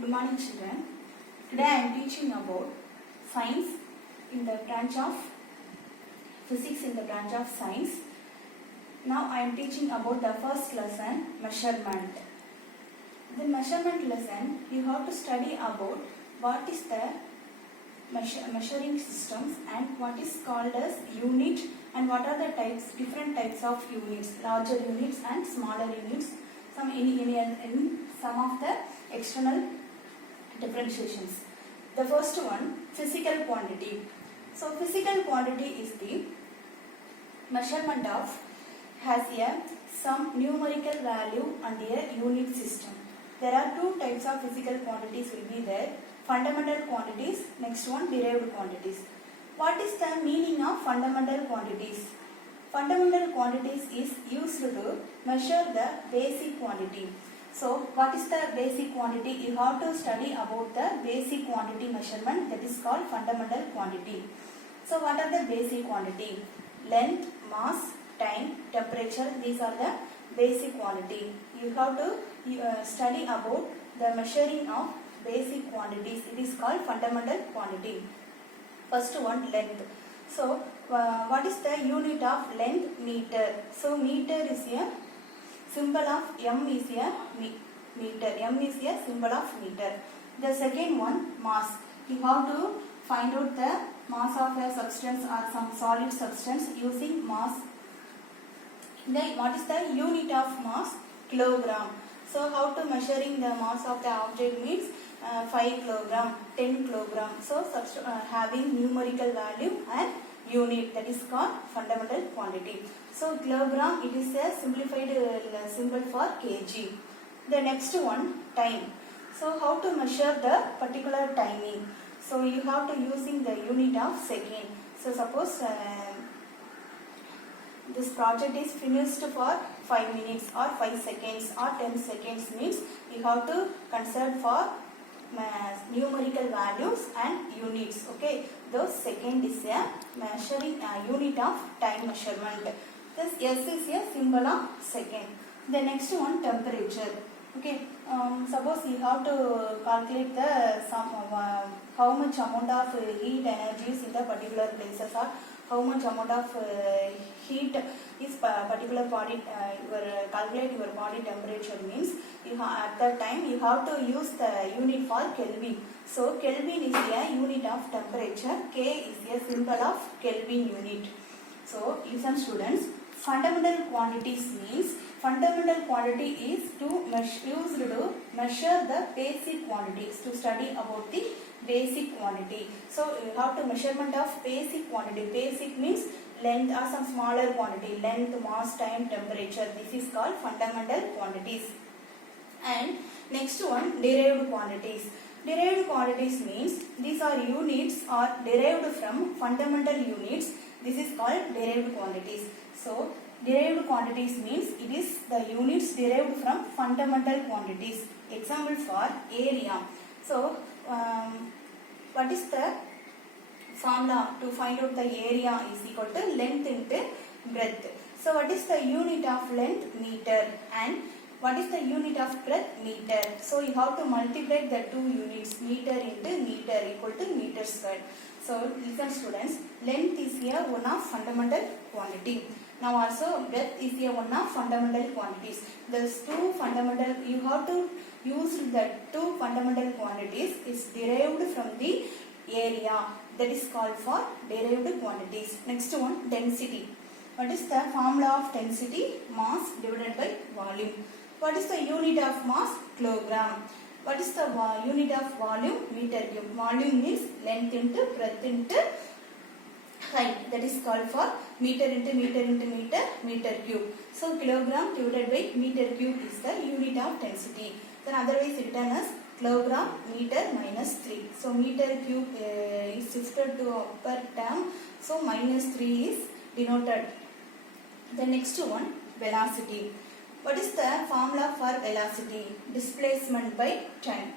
Good morning, children. Today I am teaching about science in the branch of physics in the branch of science. Now I am teaching about the first lesson, measurement. The measurement lesson, you have to study about what is the measuring systems and what is called as unit and what are the different types of units, larger units and smaller units, in some of the external differentiations. The first one, physical quantity. So physical quantity is the measurement of has some numerical value and a unit system. There are two types of physical quantities will be there. Fundamental quantities, next one derived quantities. What is the meaning of fundamental quantities? Fundamental quantities is used to measure the basic quantity. So what is the basic quantity? You have to study about the basic quantity measurement, that is called fundamental quantity. So what are the basic quantity? Length, mass, time, temperature, these are the basic quantity. You have to study about the measuring of basic quantities. It is called fundamental quantity. First one, length. So what is the unit of length? Meter. So meter is a symbol of M is a meter. M is a symbol of meter. The second one, mass. You have to find out the mass of a substance or some solid substance using mass. Then what is the unit of mass? Kilogram. So how to measuring the mass of the object means 5 kilogram, 10 kilogram. So having numerical value and unit, that is called fundamental quantity. So kilogram, it is a simplified symbol for kg. The next one, time. So how to measure the particular timing? So you have to using the unit of second. So suppose this project is finished for 5 minutes or 5 seconds or 10 seconds means you have to consider for numerical values and units. Okay, those second is a measuring unit of time measurement. This S is a symbol of second. The next one, temperature. Okay, suppose you have to calculate the how much amount of heat energy is in the particular places or how much amount of heat is particular body, calculate your body temperature means at that time you have to use the unit for Kelvin. So Kelvin is a unit of temperature, K is a symbol of Kelvin unit. So listen students, fundamental quantities means fundamental quantity is used to measure the basic quantities, to study about the basic quantity. So you have to measurement of basic quantity. Basic means length or some smaller quantity, length, mass, time, temperature. This is called fundamental quantities. And next one, derived quantities. Derived quantities means these are units or derived from fundamental units. This is called derived quantities. So derived quantities means it is the units derived from fundamental quantities. Example for area. So what is the formula to find out the area is equal to length into breadth. So what is the unit of length? Meter. And what is the unit of breadth? Meter. So you have to multiply the two units, meter into meter equal to meter squared. So listen students, length is here one of fundamental quantity. Now also breadth is here one of fundamental quantities. These two fundamental, you have to use the two fundamental quantities is derived from the area, that is called for derived quantities. Next one, density. What is the formula of density? Mass divided by volume. What is the unit of mass? Kilogram. What is the unit of volume? Meter cube. Volume means length into breadth into height, that is called for meter into meter into meter, meter cube. So kilogram divided by meter cube is the unit of density. Then otherwise written as kilogram meter minus 3. So meter cube is shifted to upper term. So minus 3 is denoted. The next one, velocity. What is the formula for velocity? Displacement by time.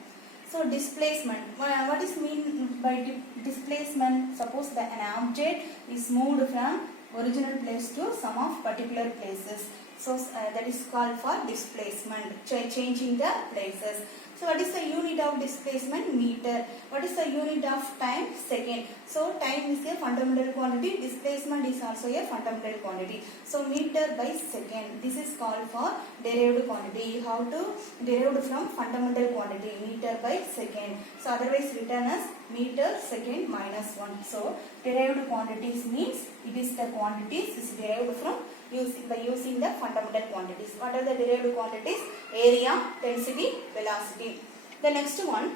So displacement, what is mean by displacement? Suppose that an object is moved from original place to some of particular places. So that is called for displacement, changing the places. So what is the unit of displacement? Meter. What is the unit of time? Second. So time is a fundamental quantity, displacement is also a fundamental quantity. So meter by second. This is called for derived quantity. How to derived from fundamental quantity, meter by second. So otherwise written as meter second minus 1. So derived quantities means it is the quantities is derived from using the fundamental quantities. What are the derived quantities? Area, density, velocity. The next one,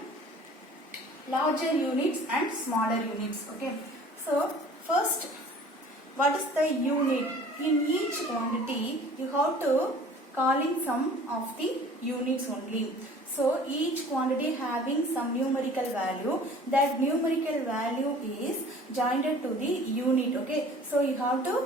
larger units and smaller units. Okay. So first, what is the unit? In each quantity, you have to calling some of the units only. So each quantity having some numerical value. That numerical value is joined to the unit. Okay. So you have to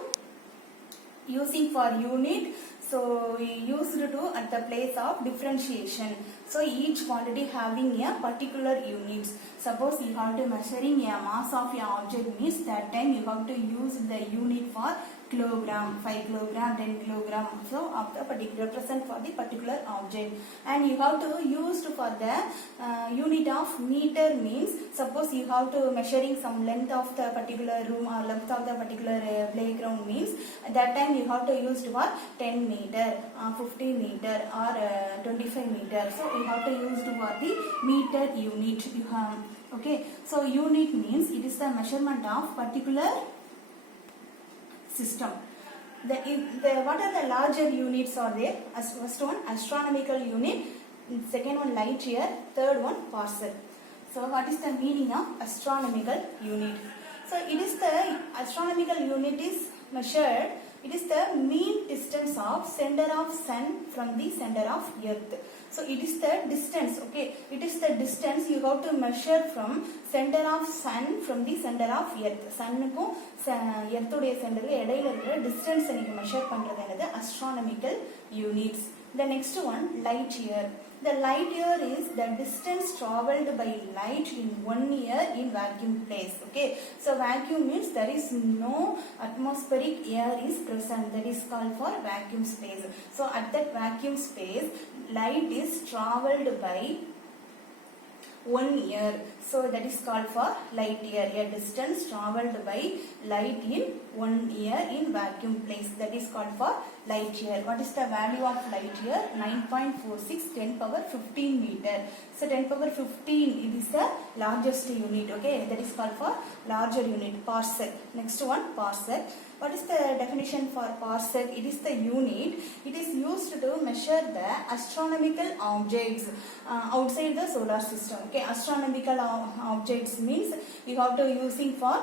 using for unit. So we used to at the place of differentiation. So each quantity having a particular units. Suppose you have to measuring a mass of your object means that time you have to use the unit for kilogram, 5 kilogram, 10 kilogram. So of the particular represent for the particular object. And you have to use for the unit of meter means suppose you have to measuring some length of the particular room or length of the particular playground means at that time you have to use for 10 meter, 50 meter or 25 meter. So you have to use for the meter unit. You have, okay. So unit means it is the measurement of particular system. What are the larger units are there? As first one astronomical unit, second one light year, third one parsec. So what is the meaning of astronomical unit? So it is the astronomical unit is measured. It is the mean distance of center of sun from the center of earth. So it is the distance, okay. It is the distance you have to measure from center of sun from the center of earth. Sunnukum earth ude center edaila irukra distance enakku measure pandrathu enadhu astronomical units. The next one light year. The light year is the distance traveled by light in 1 year in vacuum place. Okay. So vacuum means there is no atmospheric air is present. That is called for vacuum space. So at that vacuum space, light is traveled by 1 year. So that is called for light year. A distance traveled by light in 1 year in vacuum place. That is called for light year. What is the value of light year? 9.46 10 power 15 meter. So 10 power 15 it is the largest unit. Okay, that is called for larger unit. Parsec. Next one parsec. What is the definition for parsec? It is the unit. It is used to measure the astronomical objects outside the solar system. Okay, astronomical objects means you have to using for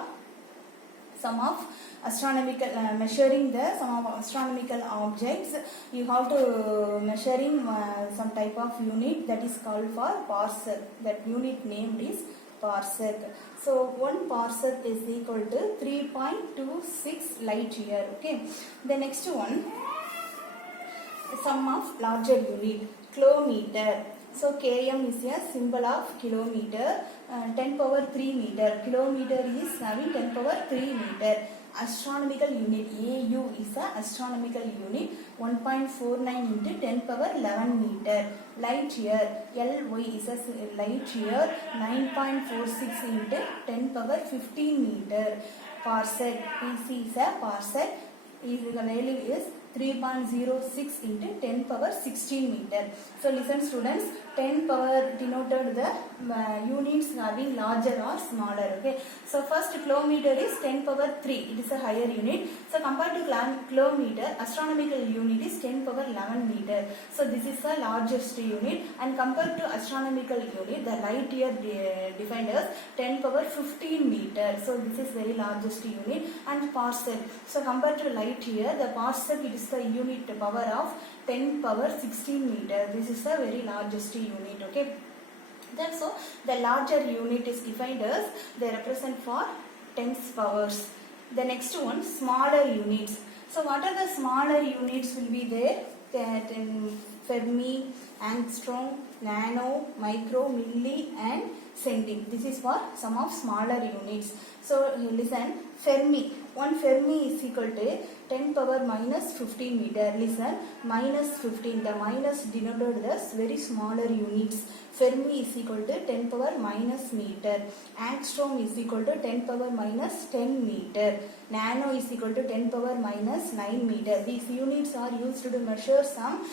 some of astronomical measuring the some of astronomical objects. You have to measuring some type of unit that is called for parsec. That unit named is parsec. So 1 parsec is equal to 3.26 light year. Okay. The next one, sum of larger unit, kilometer. So km is a symbol of kilometer. 10 power 3 meter. Kilometer is having 10 power 3 meter. Astronomical unit AU is a astronomical unit 1.49 into 10 power 11 meter. Light year LY is a light year 9.46 into 10 power 15 meter. Parsec PC is a parsec. The value is 3.06 into 10 power 16 meter. So listen students, 10 power denoted the units having larger or smaller. Okay. So first kilometer is 10 power 3. It is a higher unit. So compared to kilometer, astronomical unit is 10 power 11 meter. So this is the largest unit. And compared to astronomical unit, the light year defined as 10 power 15 meter. So this is very largest unit. And parsec. So compared to light year, the parsec it is the unit power of 10 power 16 meter. This is the very largest unit. Okay. Then so the larger unit is defined as they represent for tens powers. The next one, smaller units. So what are the smaller units will be there? That in Fermi, angstrom, nano, micro, milli and centi. This is for some of smaller units. So listen, Fermi. One Fermi is equal to 10 power minus 15 meter. Listen, minus 15. The minus denoted as very smaller units. Fermi is equal to 10 power minus meter. Angstrom is equal to 10 power minus 10 meter. Nano is equal to 10 power minus 9 meter. These units are used to measure some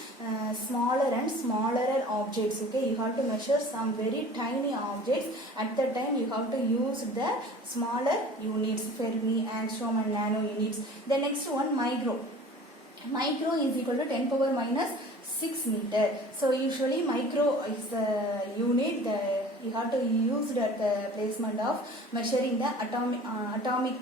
smaller and smaller objects. Okay, you have to measure some very tiny objects. At the time, you have to use the smaller units, Fermi, angstrom and nano units. The next one, micro. Micro is equal to 10 power minus 6 meter. So usually micro is the unit that you have to use at the placement of measuring the atomic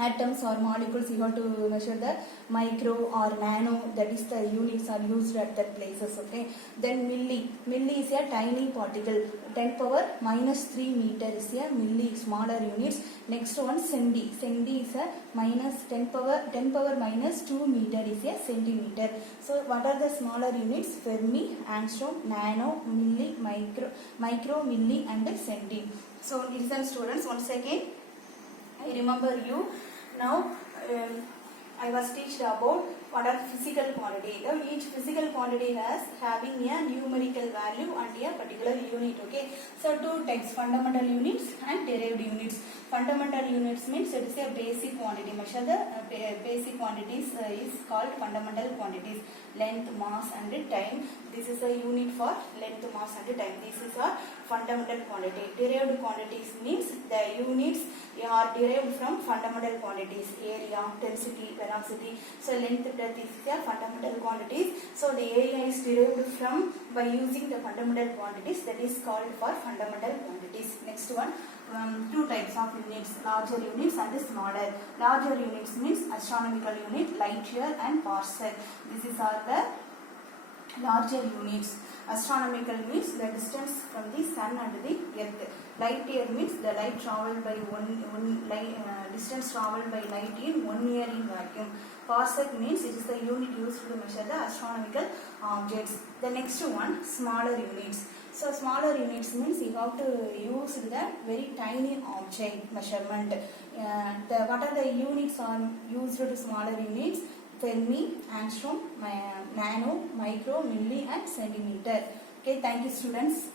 atoms or molecules. You have to measure the micro or nano, that is the units are used at that places. Okay, then milli is a tiny particle. 10 power minus 3 meter is a milli, smaller units. Next one, centi is a minus 10 power minus 2 meter is a centimeter. So what are the smaller units? Fermi, angstrom, nano, milli, micro, milli and centi. So listen students, once again I remember you. Now I was teached about what are physical quantity. Each physical quantity has having a numerical value and a particular unit. Okay, so two types, fundamental units and derived units. Fundamental units means it is a basic quantity. Measure the basic quantities is called fundamental quantities. Length, mass and time. This is a unit for length, mass and time. This is a fundamental quantity. Derived quantities means the units are derived from fundamental quantities. Area, density, velocity. So length, breadth is a fundamental quantities. So the area is derived from by using the fundamental quantities, that is called for fundamental quantities. Next one, two types of units, larger units and smaller. Larger units means astronomical unit, light year and parsec. This is all the larger units. Astronomical means the distance from the sun and the earth. Light year means the light traveled by distance traveled by light in 1 year in vacuum. Parsec means it is the unit used to measure the astronomical objects. The next one, smaller units. So smaller units means you have to use the very tiny object measurement. What are the units are used to smaller units? Fermi, angstrom, nano, micro, milli and centimeter. Okay, thank you students.